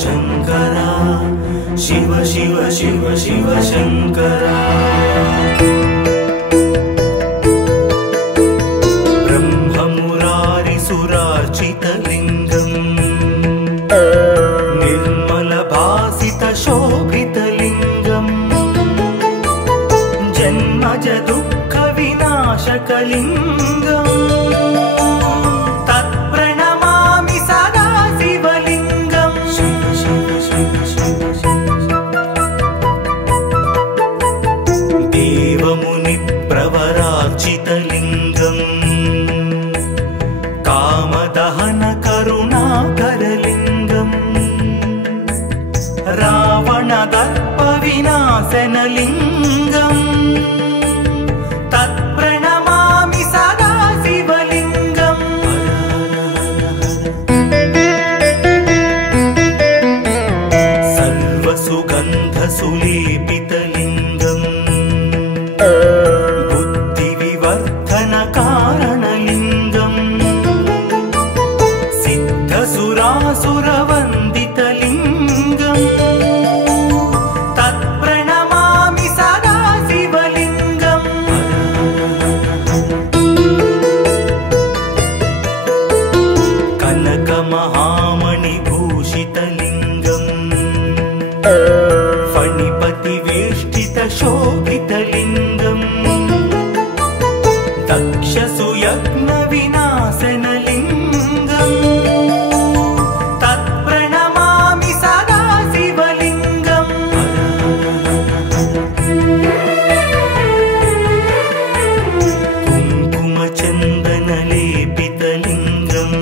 शङ्करा शिव शिव शिव शिव शङ्करा ब्रह्ममुरारिसुरार्चितलिङ्गम् निर्मलभासितशोभितलिङ्गम् जन्मज दुःखविनाशकलिङ्गम् तत्प्रणमामि सदा शिवलिङ्गम् देवमुनिप्रवरार्चितलिङ्गम् कामदहनकरुणाकरलिङ्गम् रावणदर्पविनाशनलिङ्गम् तत्प्रणमामि सदा शिवलिङ्गम् सर्वसुगन्धसुलेपितलिङ्गम् बुद्धिविवर्धनकारणलिङ्गम् सिद्धसुरासुरवन्दितलिङ्गम् तत्प्रणमामि सदा शिवलिङ्गम् कनकमहामणिभूषितलिङ्गम् फणिपतिवेष्टितशोभितलिङ्गम् दक्षसुयज्ञविनाशनलिङ्गम् तत्प्रणमामि सदा शिवलिङ्गम् कुङ्कुमचन्दनलेपितलिङ्गम्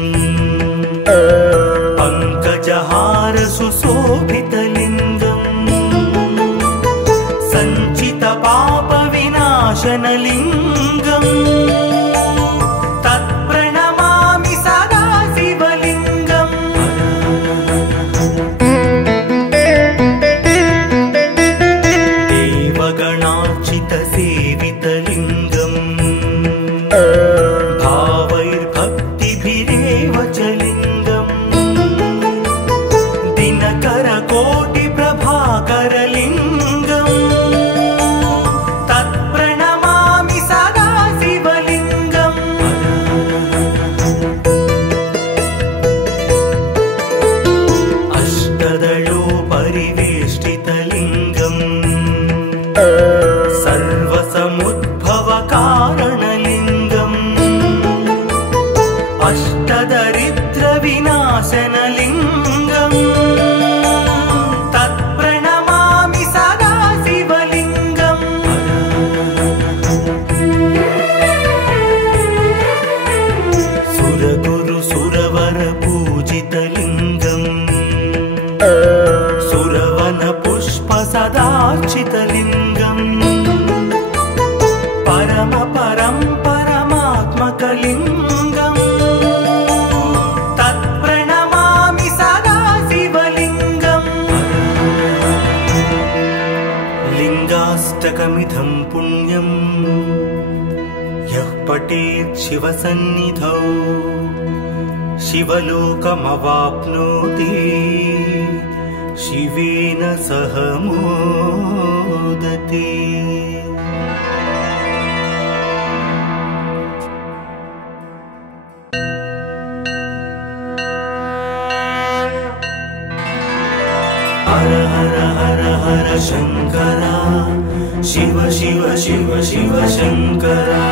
पङ्कजहारसुशोभितलिङ्गम् सञ्चितपापविनाशनलिङ्गम् तत्प्रणमामि सदा शिवलिङ्गम् देवगणार्चितसेवितलिङ्गम् भावैर्भक्तिभिरेव च लिङ्गम् दिनकरकोटिप्रभाकरलिङ्गम् तत्प्रणमामि सदा शिवलिङ्गम् अष्टदलोपरिवेष्टितलिङ्गम् सर्वसमुद्भवकारणलिङ्गम् अष्टदरिद्रविनाशनलिङ्गम् तत्प्रणमामि सदा शिवलिङ्गम् सुरगुरुसुरवरपूजितलिङ्गम् सुरवनपुष्पसदार्चितलिङ्गम् परमात्मकलिङ्गम् तत्प्रणमामि सदा शिवलिङ्गम् लिङ्गाष्टकमिदं पुण्यम् यः पठेत् शिवसन्निधौ शिवलोकमवाप्नोति शिवेन सह मोदते। हर हर हर हर शङ्करा शिव शिव शिव शिव शङ्करा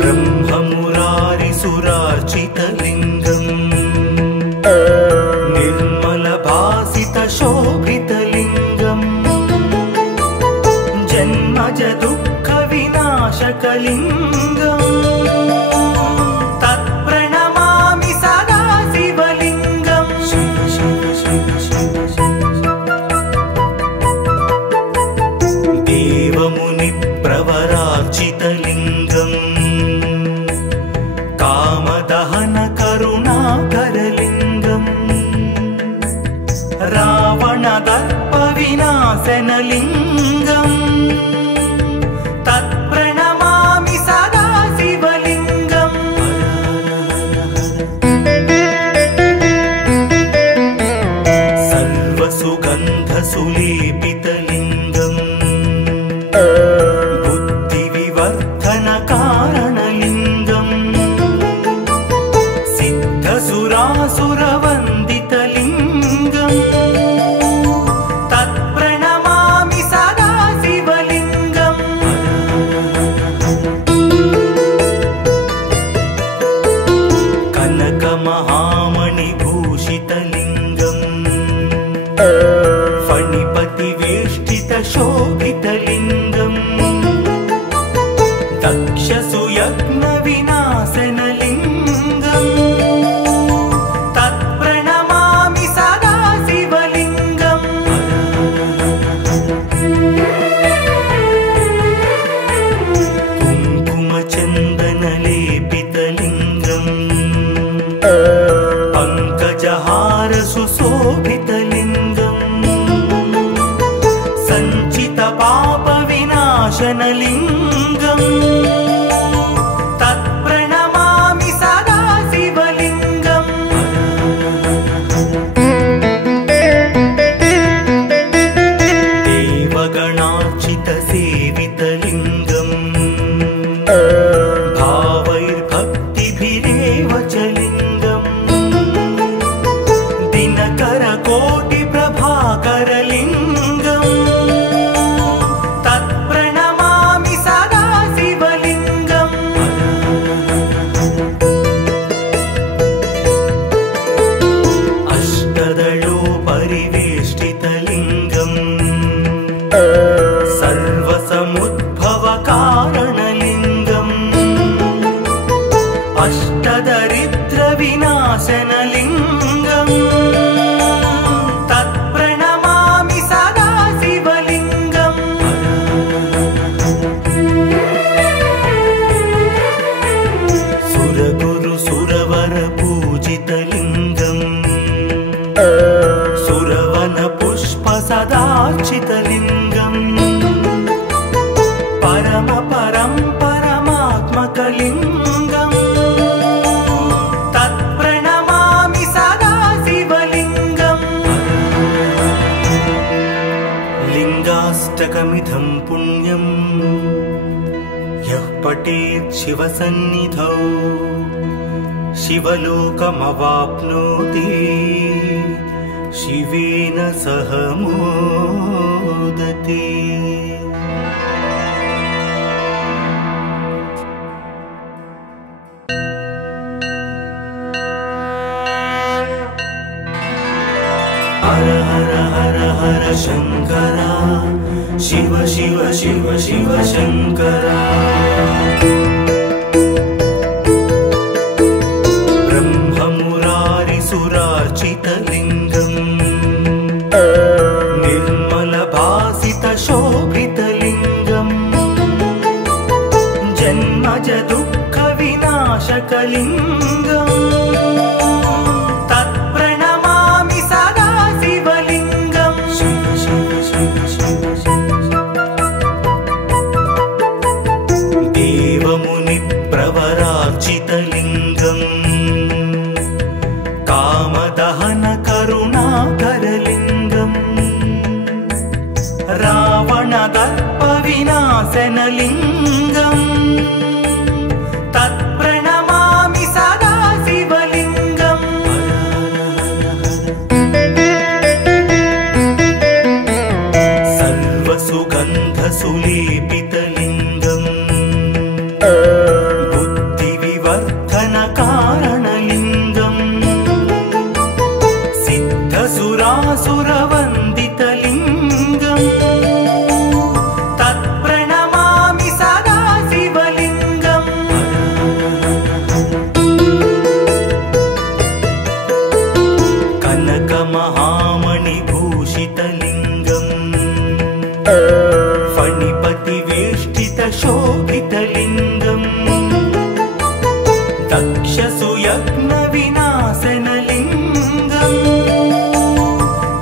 ब्रह्ममुरारिसुरार्चितलिङ्गम् निर्मलभासितशोभितलिङ्गम् जन्मज दुःखविनाशकलिङ्गम् तत्प्रणमामि सदा शिवलिङ्गम् देवमुनिप्रवरार्चितलिङ्गम् कामदहनकरुणाकरलिङ्गम् रावणदर्पविनाशनलिङ्गम् तत्प्रणमामि सदा शिवलिङ्गम् बुद्धिविवर्धनकारणलिङ्गम् सिद्धसुरासुरवन्दितलिङ्गम् तत्प्रणमामि सदा शिवलिङ्गम् कनकमहामणिभूषितलिङ्गम् फणिपतिवेष्टितशोभितलिङ्गम् दक्षसुयज्ञविनाशनलिङ्गम् तत्प्रणमामि सदा शिवलिङ्गम् कुङ्कुमचन्दनलेपितलिङ्गम् पङ्कजहारसुशोभितलिङ्गम् सञ्चितपापविनाशनलिङ्गम् तत्प्रणमामि सदा शिवलिङ्गम् देवगणार्चितसेवितलिङ्गम् भावैर्भक्तिभिरेव च लिङ्गम् दिनकरकोटिप्रभाकरलिङ्गम् तत्प्रणमामि सदा शिवलिङ्गम् अष्टदलोपरिवेष्टितलिङ्गम् सर्वसमुद्भवकारणलिङ्गम् अष्टदरिद्रविनाशनलिङ्गम् तत्प्रणमामि सदा शिवलिङ्गम् सुरगुरुसुरवरपूजितलिङ्गम् सुरवनपुष्पसदार्चितलिङ्गम् परमात्मकलिङ्गम् तत्प्रणमामि सदा शिवलिङ्गम् लिङ्गाष्टकमिदं पुण्यम् यः पठेत् शिवसन्निधौ शिवलोकमवाप्नोति शिवेन सह मोदते। हर हर हर हर शंकरा शिव शिव शिव शिव शंकरा ब्रह्ममुरारिसुरार्चितलिङ्गम् निर्मलभासितशोभितलिङ्गम् जन्मज दुःखविनाशकलिङ्गम् तत्प्रणमामि सदा शिवलिङ्गम् शिव शिव शिव शिव देवमुनिप्रवरार्चितलिङ्गम् कामदहनकरुणाकरलिङ्गम् रावणदर्पविनाशनलिङ्गम् तत्प्रणमामि सदा शिवलिङ्गम् सर्वसुगन्धसुलेपितलिङ्गम् बुद्धिविवर्धनकारणलिङ्गम् सिद्धसुरासुरवन्दितलिङ्गम् तत्प्रणमामि सदा शिवलिङ्गम् कनकमहामणिभूषितलिङ्गम् फणिपतिवेष्टितशोभितलिङ्गम् दक्षसुयज्ञविनाशनलिङ्गम्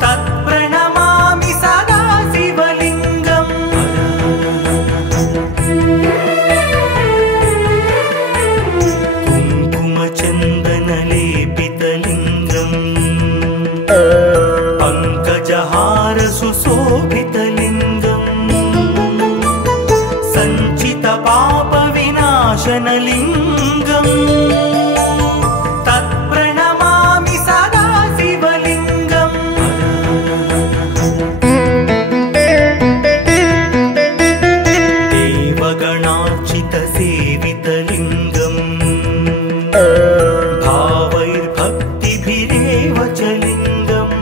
तत्प्रणमामि सदा शिवलिङ्गम् कुङ्कुमचन्दनलेपितलिङ्गम् पङ्कजहारसुशोभितलिङ्गम् विनाशनलिङ्गम् तत्प्रणमामि सदा शिवलिङ्गम् देवगणार्चितसेवितलिङ्गम् भावैर्भक्तिभिरेव च लिङ्गम्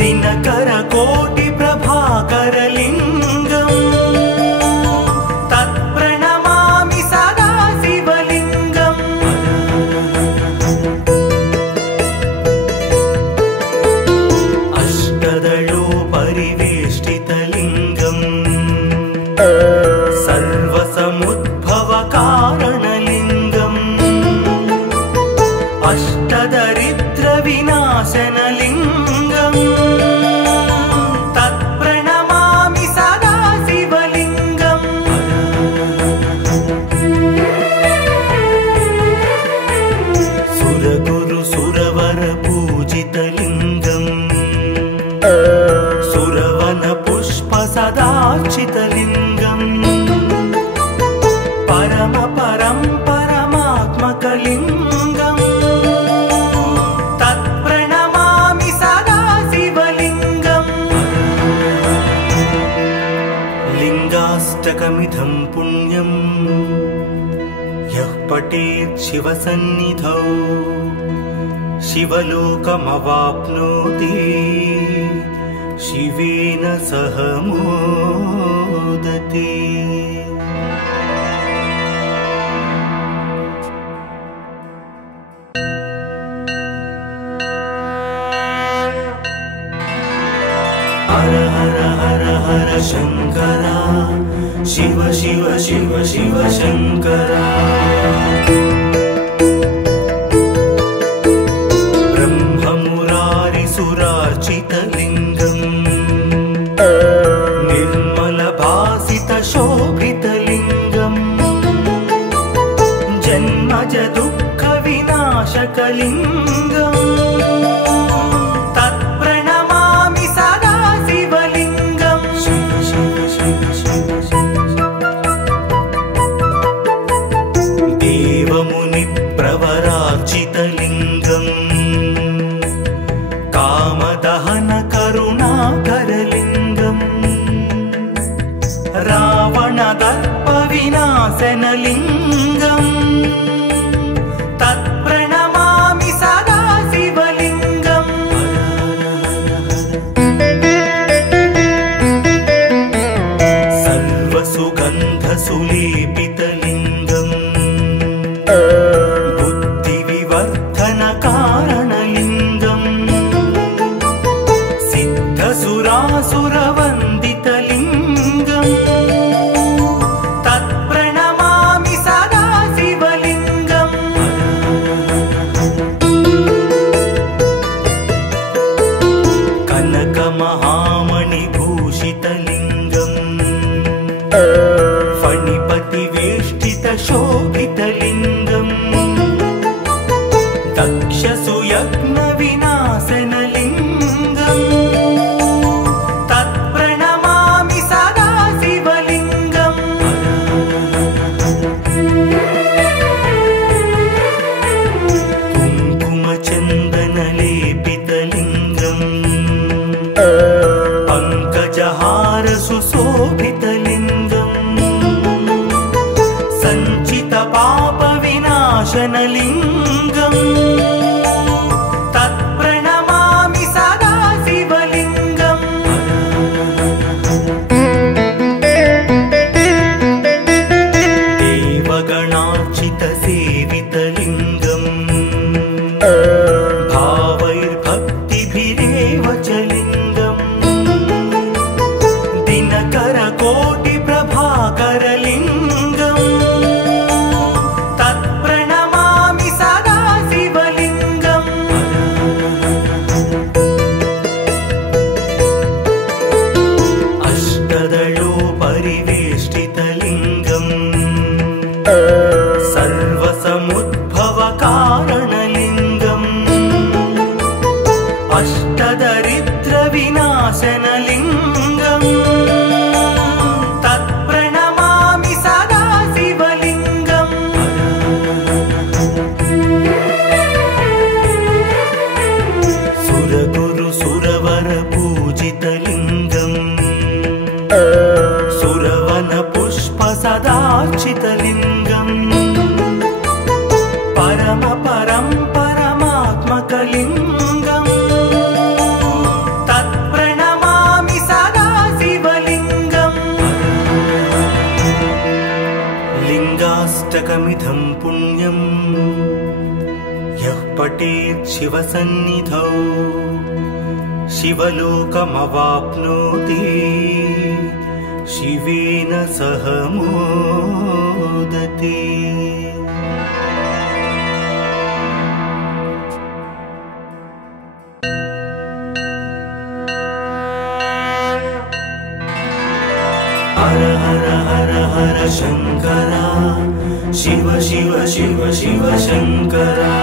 दिनकरकोटिप्रभाकरलिङ्गम् तत्प्रणमामि सदा शिवलिङ्गम् अष्टदलोपरिवेष्टितलिङ्गम् सर्वसमुद्भवकारणलिङ्गम् अष्टदरिद्रविनाशनलिङ्गम् तत्प्रणमामि सदा शिवलिङ्गम् सुरगुरुसुरवरपूजितलिङ्गम् सुरवनपुष्पसदार्चितलिङ्गम् परमात्मकलिङ्गम् तत्प्रणमामि सदा शिवलिङ्गम् लिङ्गाष्टकमिदं पुण्यम् यः पठेत् शिवसन्निधौ शिवलोकमवाप्नोति शिवेन सह मोदते। हर हर हर हर शङ्करा शिव शिव शिव शिव शङ्करा ब्रह्ममुरारिसुरार्चितलिङ्गम् निर्मलभासितशोभितलिङ्गम् जन्मजदुःखविनाशकलिङ्गम् तत्प्रणमामि सदा शिवलिङ्गम् शिव शिव शिव शिव देवमुनिप्रवरार्चितलिङ्गम् कामदहनकरुणाकरलिङ्गम् रावणदर्पविनाशनलिङ्गम् तत्प्रणमामि सदा शिवलिङ्गम् सर्वसुगन्धसुलेपितलिङ्गम् बुद्धिविवर्धनकारणलिङ्गम् सिद्धसुरासुरवन्दितलिङ्गम् तत्प्रणमामि सदा शिवलिङ्गम् कनकमहामणिभूषितलिङ्गम् फणिपतिवेष्टितशोभितलिङ्गम् दक्षसुयज्ञविनाशनलिङ्गम् तत्प्रणमामि सदा शिवलिङ्गम् कुङ्कुमचन्दनलेपितलिङ्गम् पङ्कजहारसुशोभितलिङ्गम् सञ्चितपापविनाशनलिङ्गम् तत्प्रणमामि सदा शिवलिङ्गम् देवगणार्चितसेवितलिङ्गम् भावैर्भक्तिभिरेव च लिङ्गम् दिनकरकोटिप्रभाकरलिङ्गम् तत्प्रणमामि सदा शिवलिङ्गम् अष्टदलोपरिवेष्टितलिङ्गम् सर्वसमुद्भवकारणलिङ्गम् अष्टदरिद्रविनाशनलिङ्गम् तत्प्रणमामि सदा शिव सुरवन पुष्प सदार्चितलिङ्गम् परम परं परमात्मकलिङ्गम् तत्प्रणमामि सदा शिवलिङ्गम् लिङ्गाष्टकमिदं पुण्यम् यः पठेत् शिवसन्निधौ शिवलोकमवाप्नोति शिवेन सह मोदते। हर हर हर हर शंकरा शिव शिव शिव शिव शंकरा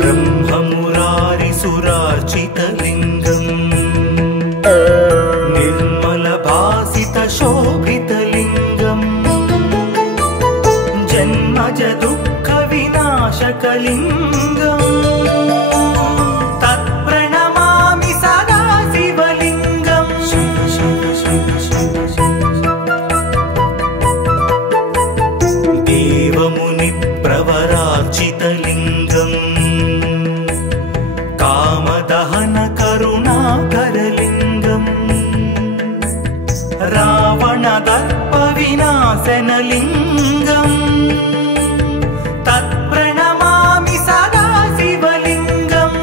ब्रह्ममुरारिसुरार्चितलिङ्गम् निर्मलभासितशोभितलिङ्गम् जन्मज दुःखविनाशकलिङ्गम् तत्प्रणमामि सदा शिवलिङ्गम् शिव शिव शिव शिव देवमुनिप्रवरार्चितलिङ्गम् कामदहन करुणाकरलिङ्गम् रावणदर्पविनाशनलिङ्गम् तत्प्रणमामि सदा शिवलिङ्गम्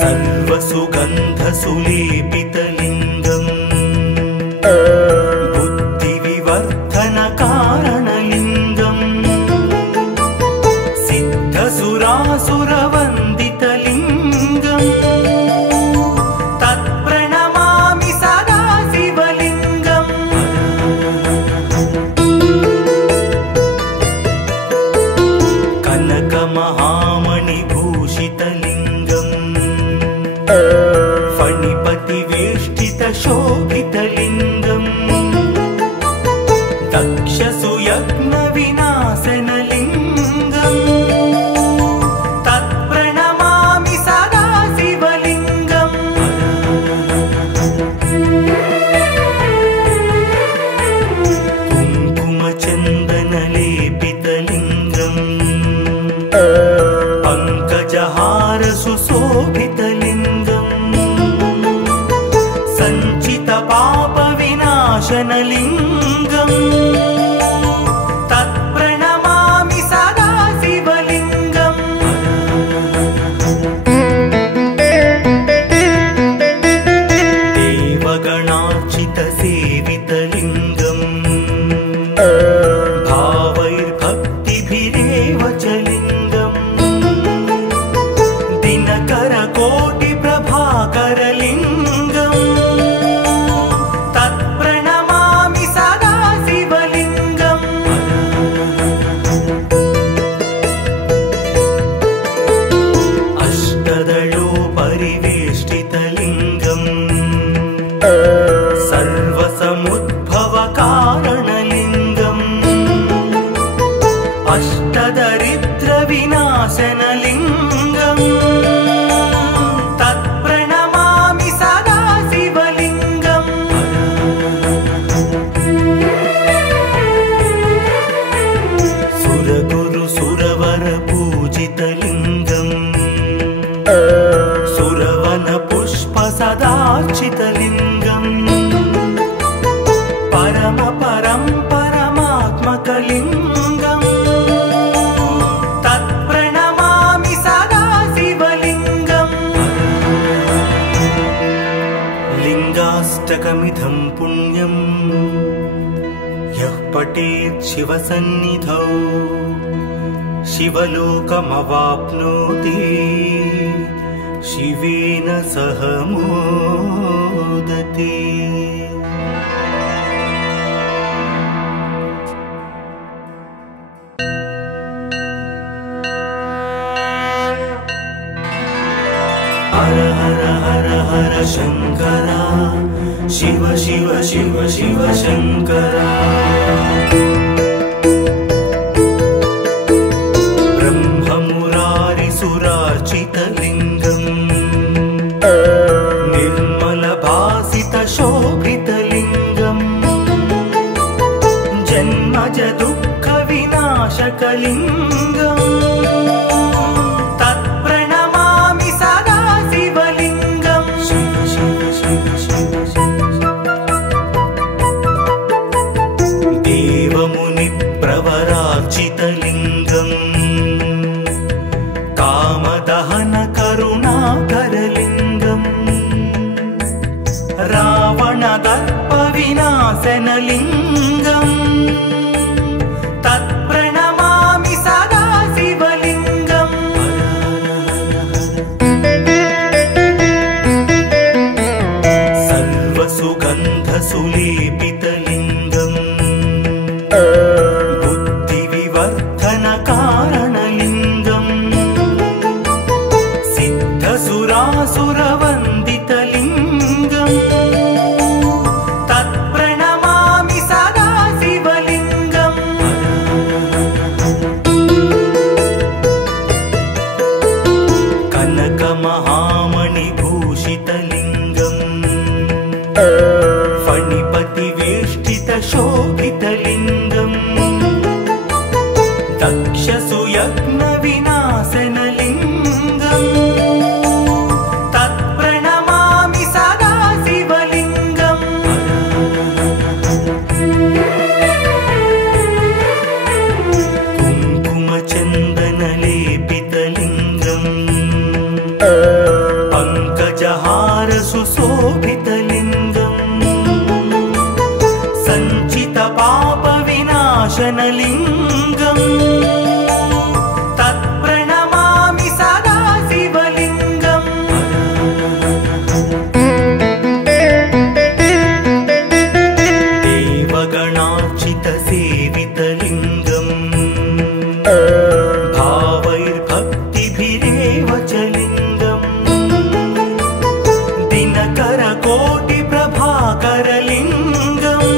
सर्वसुगन्धसुलेपितलिङ्गम् बुद्धिविवर्धनकारणलिङ्गम् सिद्धसुरासुरवन्दितलिङ्गम् तत्प्रणमामि सदा शिवलिङ्गम् कनकमहामणिभूषितलिङ्गम् फणिपतिवेष्टितशोभितलिङ्गम् दक्षसुयज्ञविनाशनलिङ्गम् तत्प्रणमामि सदा शिवलिङ्गम् कुङ्कुमचन्दनलेपितलिङ्गम् पङ्कजहारसुशोभितलिङ्गम् सञ्चितपापविनाशनलिङ्गम् तत्प्रणमामि सदा शिवलिङ्गम् देवगणार्चितसेवितलिङ्गम् भावैर्भक्तिभिरेव च लिङ्गम् दिनकरकोटिप्रभाकरलिङ्गम् तत्प्रणमामि सदा शिवलिङ्गम् अष्टदलोपरिवेष्टितलिङ्गम् सर्वसमुद्भवकारणलिङ्गम् अष्टदरिद्रविनाशनलिङ्गम् तत्प्रणमामि सदा शिवलिङ्गम् सुरगुरुसुरवरपूजितलिङ्गम् सुरवनपुष्प सदार्चितलिङ्गम् परम परं परमात्मकलिङ्गम् तत्प्रणमामि सदा शिवलिङ्गम् लिङ्गाष्टकमिदं पुण्यम् यः पठेत् शिवसन्निधौ शिवलोकमवाप्नोति शिवेन सह मोदते। हर हर हर हर शंकरा शिव शिव शिव शिव शंकरा ब्रह्म सुरार्चितलिङ्गम् निर्मलभासितशोभितलिङ्गम् जन्मज दुःखविनाशकलिङ्गम् तत्प्रणमामि सदा शिवलिङ्गम् देवमुनिप्रवरार्चितलिङ्गम् कामदहनकरुणाकरलिङ्गम् रावणदर्पविनाशनलिङ्गम् तत्प्रणमामि सदा शिवलिङ्गम् सर्वसुगन्धसुलेपितलिङ्गम् बुद्धिविवर्धनकारणलिङ्गम् सिद्धसुरासुरवन्दितलिङ्गम् तत्प्रणमामि सदा शिवलिङ्गम् कनकमहामणिभूषितलिङ्गम् फणिपतिवेष्टितशोभितलिङ्गम् दक्षसुयज्ञविनाशनलिङ्गम् तत्प्रणमामि सदा शिवलिङ्गम् कुङ्कुमचन्दनलेपितलिङ्गम् पङ्कजहारसुशोभितलिङ्गम् सञ्चितपापविनाशनलिङ्गम् तत्प्रणमामि सदा शिवलिङ्गम् देवगणार्चितसेवितलिङ्गम् भावैर्भक्तिभिरेव च लिङ्गम् दिनकरकोटिप्रभाकरलिङ्गम्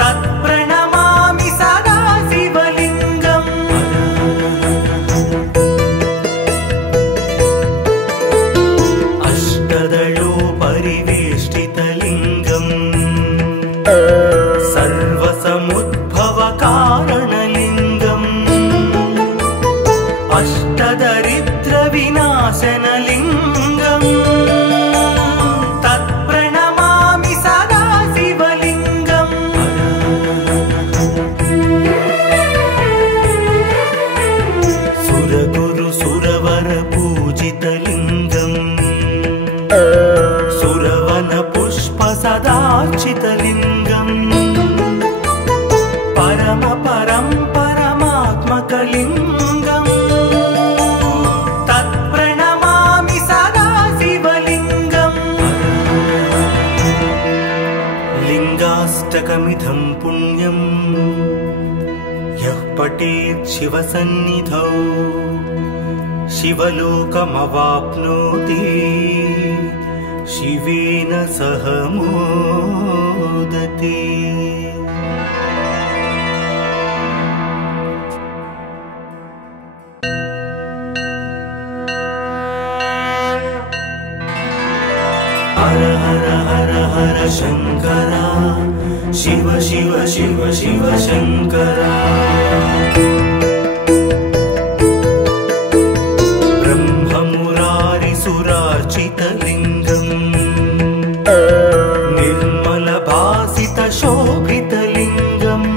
तत्प्रणमामि सदा शिवलिङ्गम् अष्टदलोपरिवेष्टितलिङ्गम् सर्वसमुद्भवकारणलिङ्गम् अष्टदरिद्रविनाशनलिङ्गम् तत्प्रणमामि सदा शिवलिङ्गम् सुरगुरुसुरवरपूजितलिङ्गम् सुरवनपुष्पसदार्चितलिङ्गम् परमात्मकलिङ्गम् तत्प्रणमामि सदा शिवलिङ्गम् लिङ्गाष्टकमिदं पुण्यम् यः पठेत् शिवसन्निधौ शिवलोकमवाप्नोति शिवेन सह मोदते। हर हर हर हर शङ्करा शिव शिव शिव शिव शङ्करा ब्रह्ममुरारिसुरार्चितलिङ्गम् निर्मलभासितशोभितलिङ्गम्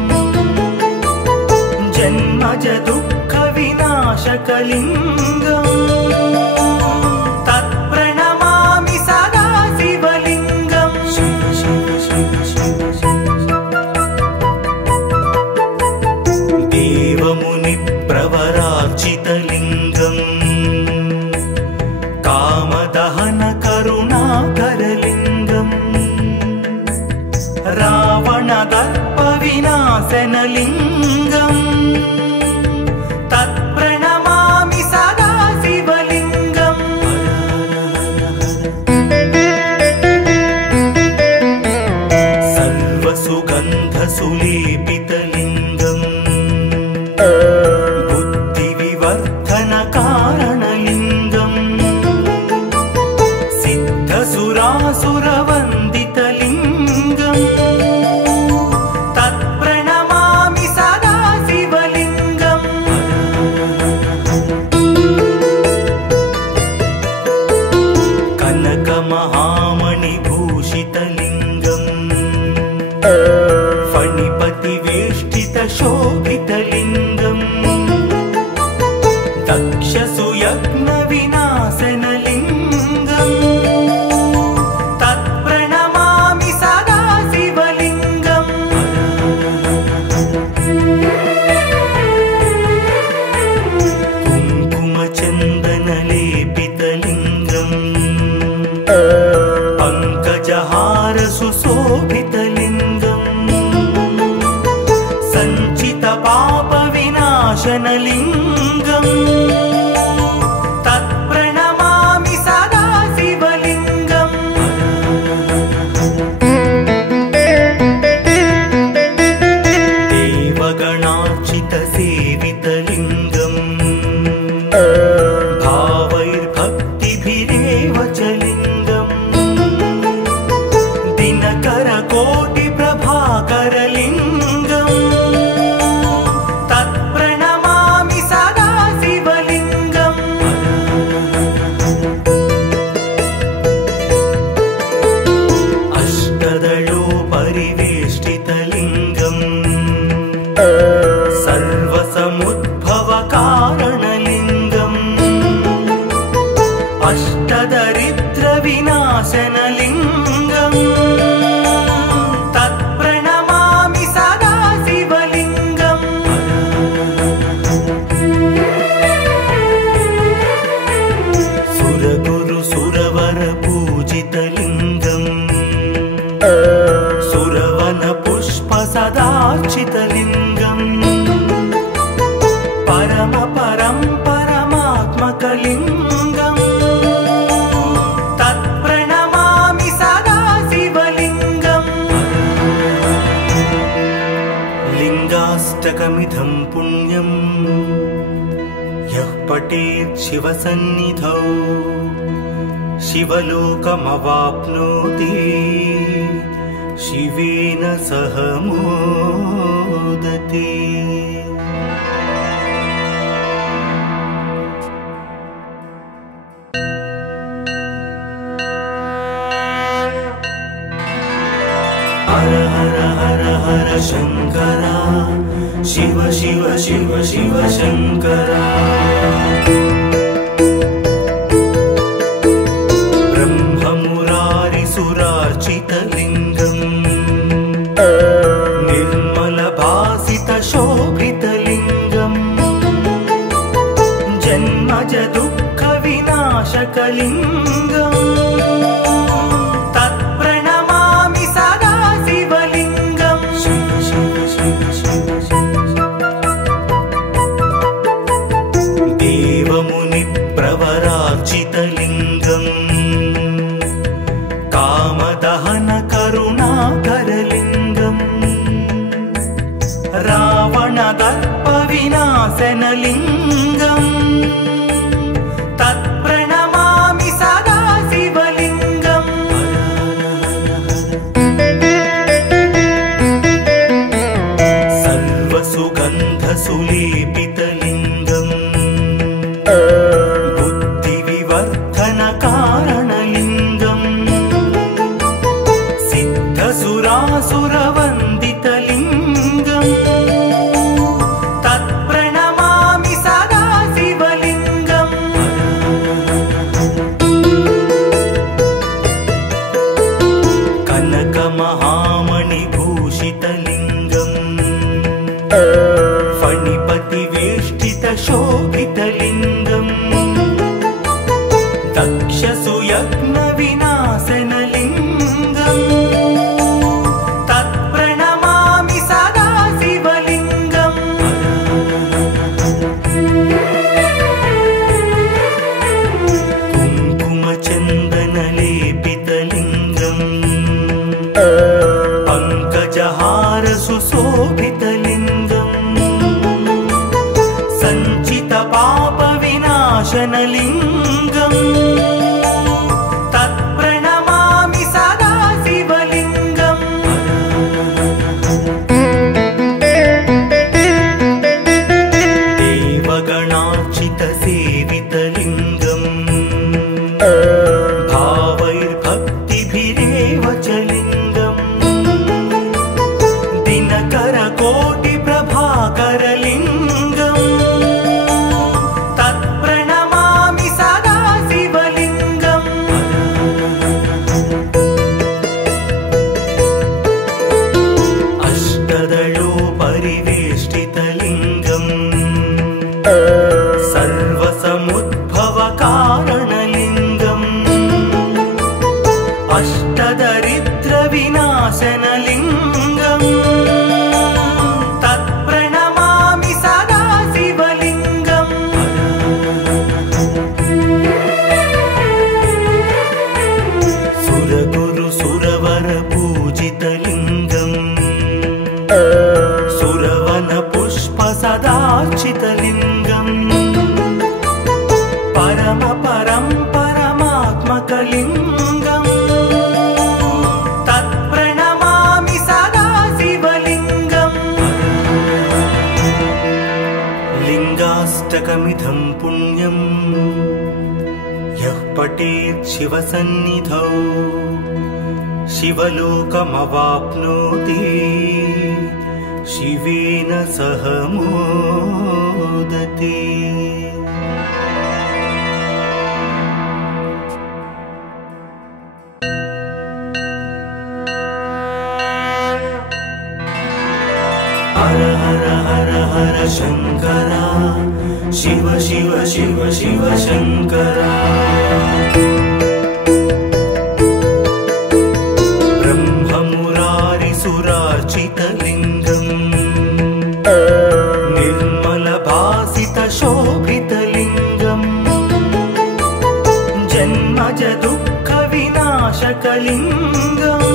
जन्मज दुःखविनाशकलिङ्गम् तत्प्रणमामि सदा शिवलिङ्गम् देवमुनिप्रवरार्चितलिङ्गम् कामदहनकरुणाकरलिङ्गम् रावणदर्पविनाशनलिङ्गम् तत्प्रणमामि सदा दक्षसुयज्ञविनाशनलिङ्गम् तत्प्रणमामि सदा शिवलिङ्गम् कुङ्कुमचन्दनलेपितलिङ्गम् पङ्कजहार सुशोभितलिङ्गम् सञ्चितपापविनाशनलिङ्गम् तत्प्रणमामि सदा शिवलिङ्गम् देवगणार्चितसेवितलिङ्गम् भावैर्भक्तिभिरेव च लिङ्गम् दिनकरकोटिप्रभाकरलिङ्गम् तत्प्रणमामि सदा शिवलिङ्गम् अष्टदलोपरिवेष्टितलिङ्गम् सर्वसमुद्भवकारणलिङ्गम् अष्टदरिद्रविनाशनलिङ्गम् तत्प्रणमामि सदा शिवलिङ्गम् सुरगुरुसुरवरपूजितलिङ्गम् सुरवनपुष्पसदार्चितलिङ्गम् परमात्मकलिङ्गम् तत्प्रणमामि सदा शिवलिङ्गम् लिङ्गाष्टकमिदं पुण्यम् यः पठेत् शिवसन्निधौ शिवलोकमवाप्नोति शिवेन सह मोदते। हर हर हर हर शंकरा शिव शिव शिव शिव शंकरा ब्रह्ममुरारिसुरार्चितलिङ्गम् निर्मलभासितशोभितलिङ्गम् जन्मज दुःखविनाशकलिङ्गम् तत्प्रणमामि सदा शिवलिङ्गम् शिव शिव शिव शिव देवमुनिप्रवरार्चितलिङ्गम् कामदहन करुणाकरलिङ्गम् रावणदर्पविनाशनलिङ्गम् तत्प्रणमामि सदा शिवलिङ्गम् सर्वसुगन्धसुलेपितलिङ्गम् बुद्धिविवर्धनकारणलिङ्गम् सिद्धसुरासुरवन्दितलिङ्गम् तत्प्रणमामि सदा शिवलिङ्गम् कनकमहामणिभूषितलिङ्गम् फणिपतिवेष्टितशोभितलिङ्गम् दक्षसुयज्ञविनाशनलिङ्गम् तत्प्रणमामि सदा शिवलिङ्गम् कुङ्कुमचन्दनलेपितलिङ्गम् पङ्कजहार सुशोभितलिङ्गम् सञ्चितपापविनाशनलिङ्गम् तत्प्रणमामि सदा शिवलिङ्गम् देवगणार्चितसेवितलिङ्गम् भावैर्भक्तिभिरेव च लिङ्गम् दिनकरकोटिप्रभाकरलिङ्गम् तत् सर्वसमुद्भवकारणलिङ्गम् अष्टदरिद्रविनाशनलिङ्गम् तत्प्रणमामि सदा शिवलिङ्गम् सुरगुरु सुरवर पूजितलिङ्गम् सुरवन पुष्प सदार्चितलिङ्गम् परम परं परमात्मकलिङ्गम् तत्प्रणमामि सदा शिवलिङ्गम् लिङ्गाष्टकमिदं पुण्यम् यः पठेत् शिवसन्निधौ शिवलोकमवाप्नोति शिवेन सह मोदते। हर हर हर हर शङ्करा शिव शिव शिव शिव शङ्करा ब्रह्ममुरारिसुरार्चितलिङ्गम् निर्मलभासितशोभितलिङ्गम् जन्मज दुःखविनाशकलिङ्गम्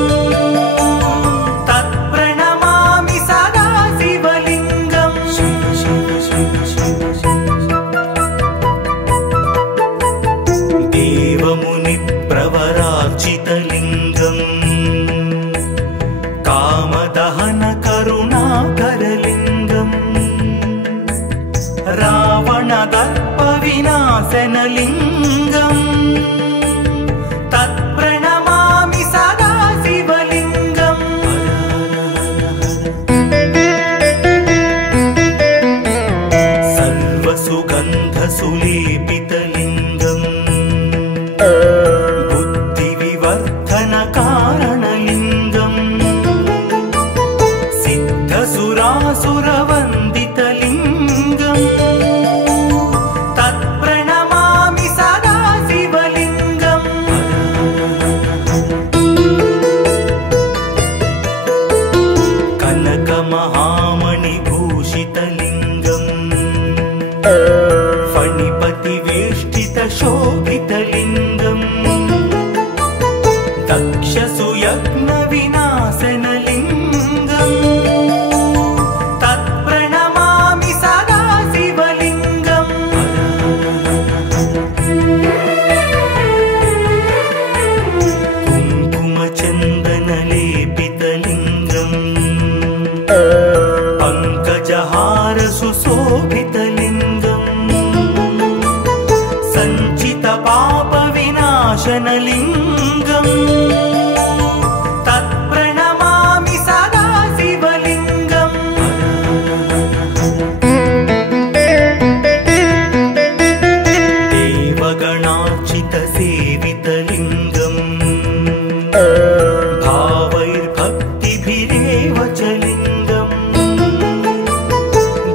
तत्प्रणमामि सदा शिवलिङ्गम् शिव शिव शिव शिव देवमुनिप्रवरार्चितलिङ्गम् कामदहन करुणाकरलिङ्गम् रावणदर्पविनाशनलिङ्गम् तत्प्रणमामि सदा शिवलिङ्गम् सर्वसुगन्धसुलेपितलिङ्गम् बुद्धिविवर्धनकारणलिङ्गम् सिद्धसुरासुरवन्दितलिङ्गम् तत्प्रणमामि सदा शिवलिङ्गम् कनकमहामणिभूषितलिङ्गम् फणिपतिवेष्टितशोभितलिङ्गम् दक्षसुयज्ञविनाशनलिङ्गम् तत्प्रणमामि सदा शिवलिङ्गम् कुङ्कुमचन्दनलेपितलिङ्गम् पङ्कजहारसुशोभितलिङ्गम् सञ्चितपापविनाशनलिङ्गम् तत्प्रणमामि सदा शिवलिङ्गम् देवगणार्चितसेवितलिङ्गम् भावैर्भक्तिभिरेव च लिङ्गम्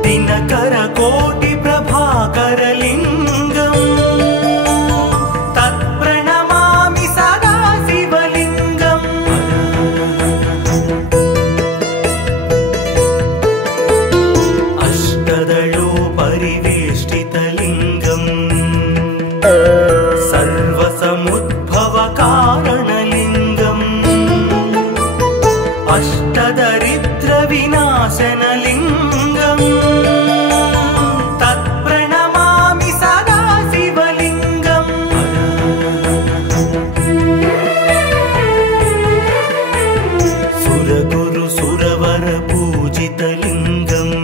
दिनकरकोटिप्रभाकरलिङ्गम् तत्प्रणमामि सदा शिवलिङ्गम् अष्टदलोपरिवेष्टितलिङ्गम् सर्वसमुद्भवकारणलिङ्गम् अष्टदरिद्रविनाशनलिङ्गम् तत्प्रणमामि सदा शिवलिङ्गम् सुरगुरु सुरवर पूजितलिङ्गम्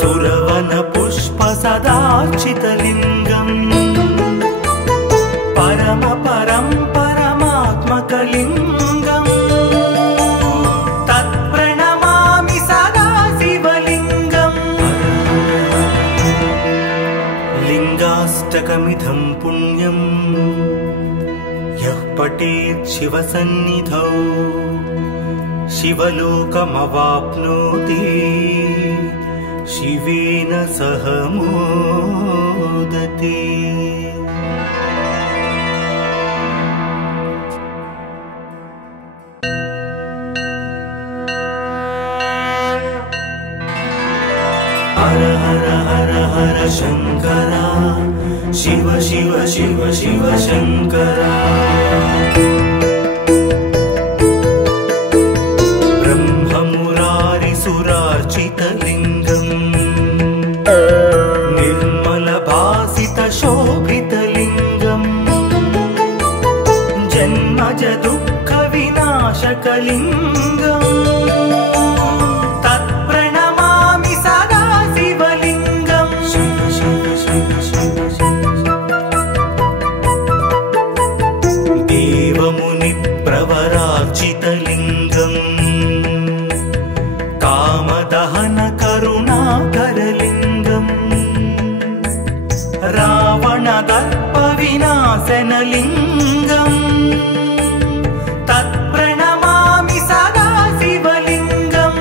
सुरवन पुष्प सदार्चितलिङ्गम् परम परं परमात्मकलिङ्गम् तत्प्रणमामि सदा शिवलिङ्गम् लिङ्गाष्टकमिदं पुण्यम् यः पठेत् शिवसन्निधौ शिवलोकमवाप्नोति शिवेन सह मोदते। हर हर हर हर शंकरा, शिव शिव शिव शिव शंकरा। ब्रह्ममुरारिसुरार्चितलिङ्गम् निर्मलभासितशोभितलिङ्गम् जन्मज दुःखविनाशकलिङ्गम् तत्प्रणमामि सदा शिवलिङ्गम्। शिव शिव शिव शिव देवमुनिप्रवरार्चितलिङ्गम् कामदहन करुणाकरलिङ्गम् रावणदर्पविनाशनलिङ्गम् तत्प्रणमामि सदा शिवलिङ्गम्।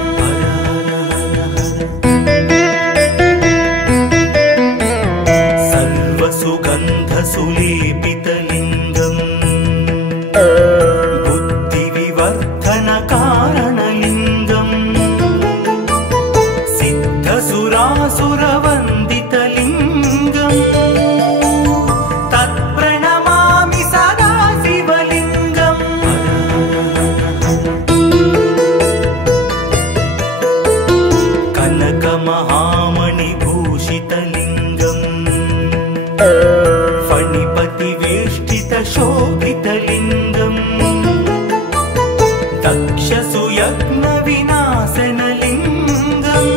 सर्वसुगन्धसुलेपितलिङ्गम् बुद्धिविवर्धनकारणलिङ्गम् सिद्धसुरासुरवन्दितलिङ्गम् तत्प्रणमामि सदा शिवलिङ्गम्। कनकमहामणिभूषितलिङ्गम् फणिपतिवेष्टितशोभितलिङ्गम् दक्षसुयज्ञविनाशनलिङ्गम्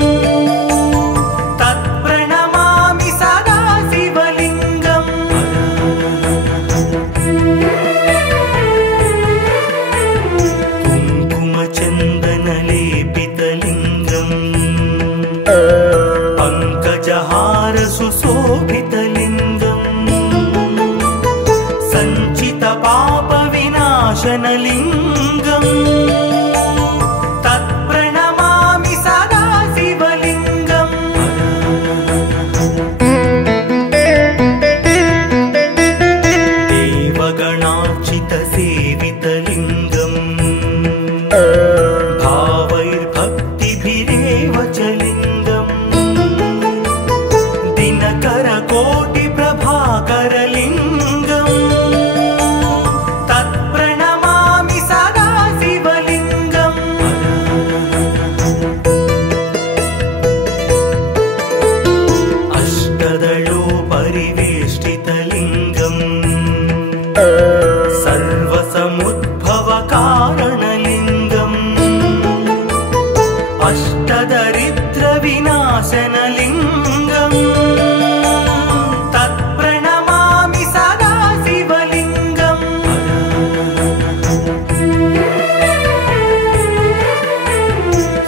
तत्प्रणमामि सदा शिवलिङ्गम्। कुङ्कुमचन्दनलेपितलिङ्गम् पङ्कजहारसुशोभितलिङ्गम् सञ्चितपापविनाशनलिङ्गम् तत्प्रणमामि सदा शिवलिङ्गम्। देवगणार्चितसेवितलिङ्गम् भावैर्भक्तिभिरेव च लिङ्गम् दिनकरकोटिप्रभाकरलिङ्गम् तत्प्रणमामि सदा शिवलिङ्गम्। अष्टदलोपरिवेष्टितलिङ्गम् सर्वसमुद्भवकारणलिङ्गम् अष्टदरिद्रविनाशनलिङ्गम् तत्प्रणमामि सदा शिवलिङ्गम्।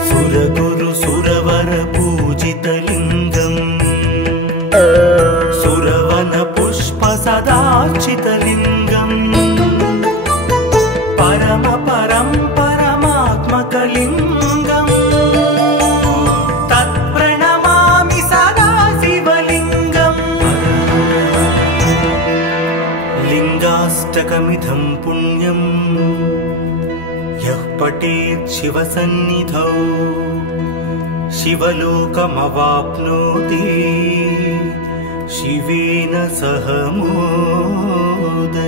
सुरगुरुसुरवरपूजितलिङ्गम् सुरवनपुष्पसदार्चितलिङ्गम् परमात्मकलिङ्गम् तत्प्रणमामि सदा शिवलिङ्गम्। लिङ्गाष्टकमिदं पुण्यम् यः पठेत् शिवसन्निधौ शिवलोकमवाप्नोति शिवेन सह मोदते।